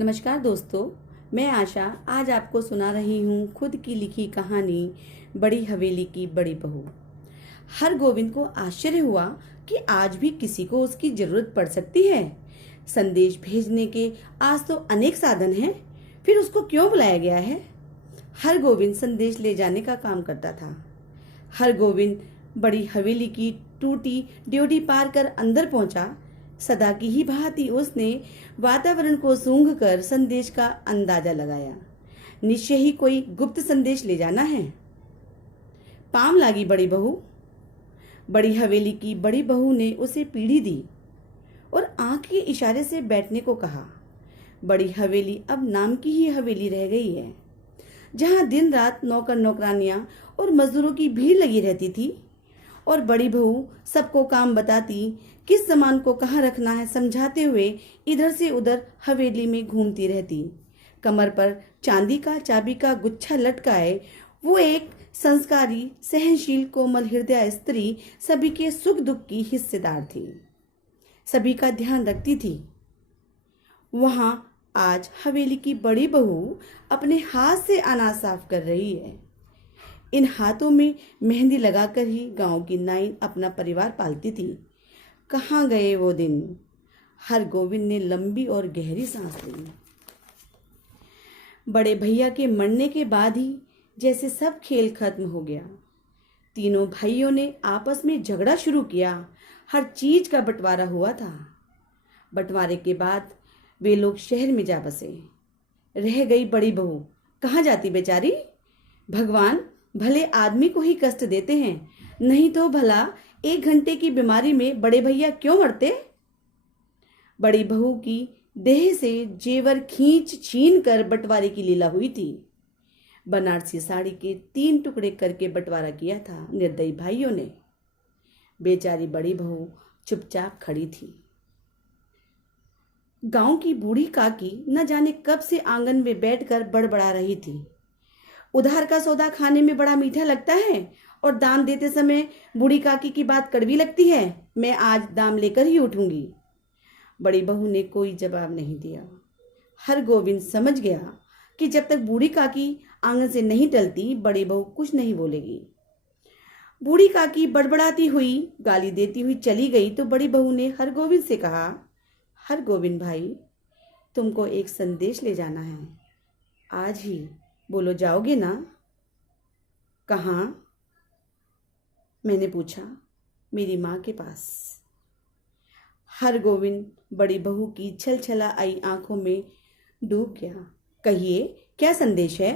नमस्कार दोस्तों, मैं आशा आज आपको सुना रही हूँ खुद की लिखी कहानी बड़ी हवेली की बड़ी बहू। हरगोविंद को आश्चर्य हुआ कि आज भी किसी को उसकी जरूरत पड़ सकती है। संदेश भेजने के आज तो अनेक साधन हैं, फिर उसको क्यों बुलाया गया है? हरगोविंद संदेश ले जाने का काम करता था। हरगोविंद बड़ी हवेली की टूटी ड्योढ़ी पार कर अंदर पहुंचा। सदा की ही भांति उसने वातावरण को सूंघ कर संदेश का अंदाजा लगाया। निश्चय ही कोई गुप्त संदेश ले जाना है। पाम लागी बड़ी बहू। बड़ी हवेली की बड़ी बहू ने उसे पीढ़ी दी और आंख के इशारे से बैठने को कहा। बड़ी हवेली अब नाम की ही हवेली रह गई है, जहां दिन रात नौकर नौकरानियां और मजदूरों की भीड़ लगी रहती थी और बड़ी बहू सबको काम बताती, किस सामान को कहाँ रखना है समझाते हुए इधर से उधर हवेली में घूमती रहती। कमर पर चांदी का चाबी का गुच्छा लटकाए वो एक संस्कारी, सहनशील, कोमल हृदय स्त्री सभी के सुख दुख की हिस्सेदार थी, सभी का ध्यान रखती थी। वहां आज हवेली की बड़ी बहू अपने हाथ से अनाज साफ कर रही है। इन हाथों में मेहंदी लगाकर ही गांव की नाइन अपना परिवार पालती थी। कहाँ गए वो दिन? हरगोविंद ने लंबी और गहरी सांस ली। बड़े भैया के मरने के बाद ही जैसे सब खेल खत्म हो गया। तीनों भाइयों ने आपस में झगड़ा शुरू किया। हर चीज का बंटवारा हुआ था। बंटवारे के बाद वे लोग शहर में जा बसे। रह गई बड़ी बहू। कहाँ जाती बेचारी? भगवान भले आदमी को ही कष्ट देते हैं, नहीं तो भला 1 घंटे की बीमारी में बड़े भैया क्यों मरते? बड़ी बहू की देह से जेवर खींच छीन कर बंटवारे की लीला हुई थी। बनारसी साड़ी के 3 टुकड़े करके बंटवारा किया था निर्दयी भाइयों ने। बेचारी बड़ी बहू चुपचाप खड़ी थी। गांव की बूढ़ी काकी न जाने कब से आंगन में बैठकर बड़बड़ा रही थी। उधार का सौदा खाने में बड़ा मीठा लगता है और दाम देते समय बूढ़ी काकी की बात कड़वी लगती है। मैं आज दाम लेकर ही उठूंगी। बड़ी बहू ने कोई जवाब नहीं दिया। हरगोविंद समझ गया कि जब तक बूढ़ी काकी आंगन से नहीं टलती, बड़ी बहू कुछ नहीं बोलेगी। बूढ़ी काकी बड़बड़ाती हुई, गाली देती हुई चली गई तो बड़ी बहू ने हरगोविंद से कहा, हरगोविंद भाई, तुमको एक संदेश ले जाना है। आज ही, बोलो जाओगे ना? कहाँ? मैंने पूछा। मेरी माँ के पास। हरगोविंद बड़ी बहू की छलछला आई आंखों में डूब गया। कहिए, क्या संदेश है?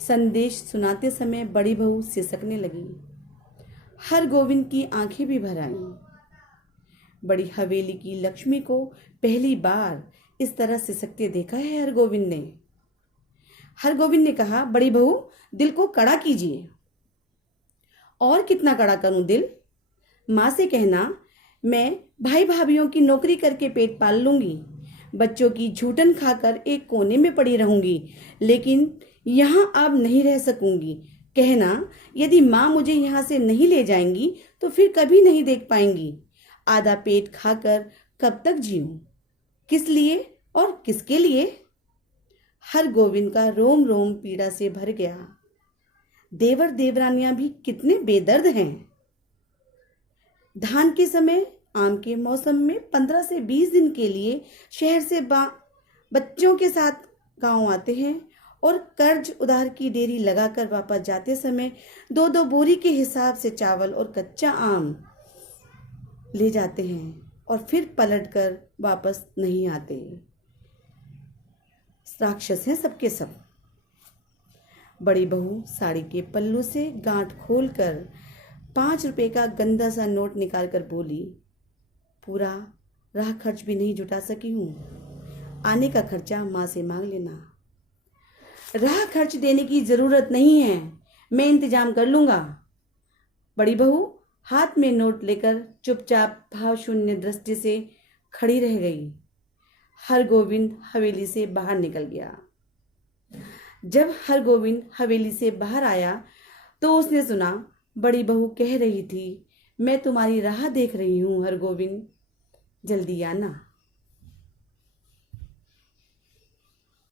संदेश सुनाते समय बड़ी बहू सिसकने लगी। हरगोविंद की आंखें भी भर आईं। बड़ी हवेली की लक्ष्मी को पहली बार इस तरह सिसकते देखा है हरगोविंद ने। हरगोविंद ने कहा, बड़ी बहू, दिल को कड़ा कीजिए। और कितना कड़ा करूं दिल? माँ से कहना, मैं भाई भाभीियों की नौकरी करके पेट पाल लूंगी, बच्चों की झूठन खाकर एक कोने में पड़ी रहूंगी, लेकिन यहां अब नहीं रह सकूंगी। कहना, यदि माँ मुझे यहां से नहीं ले जाएंगी तो फिर कभी नहीं देख पाएंगी। आधा पेट खाकर कब तक जीऊं? किस लिए और किसके लिए? हरगोविंद का रोम रोम पीड़ा से भर गया। देवर देवरानियां भी कितने बेदर्द हैं। धान के समय, आम के मौसम में 15 से 20 दिन के लिए शहर से बच्चों के साथ गांव आते हैं और कर्ज उधार की डेरी लगाकर वापस जाते समय 2-2 बोरी के हिसाब से चावल और कच्चा आम ले जाते हैं और फिर पलटकर वापस नहीं आते। राक्षस हैं सबके सब। बड़ी बहू साड़ी के पल्लू से गांठ खोलकर 5 रुपए का गंदा सा नोट निकालकर बोली, पूरा राह खर्च भी नहीं जुटा सकी हूं। आने का खर्चा माँ से मांग लेना। राह खर्च देने की जरूरत नहीं है, मैं इंतजाम कर लूंगा। बड़ी बहू हाथ में नोट लेकर चुपचाप भाव शून्य दृष्टि से खड़ी रह गई। हरगोविंद हवेली से बाहर निकल गया। जब हरगोविंद हवेली से बाहर आया तो उसने सुना बड़ी बहू कह रही थी, मैं तुम्हारी राह देख रही हूं हरगोविंद, जल्दी आना।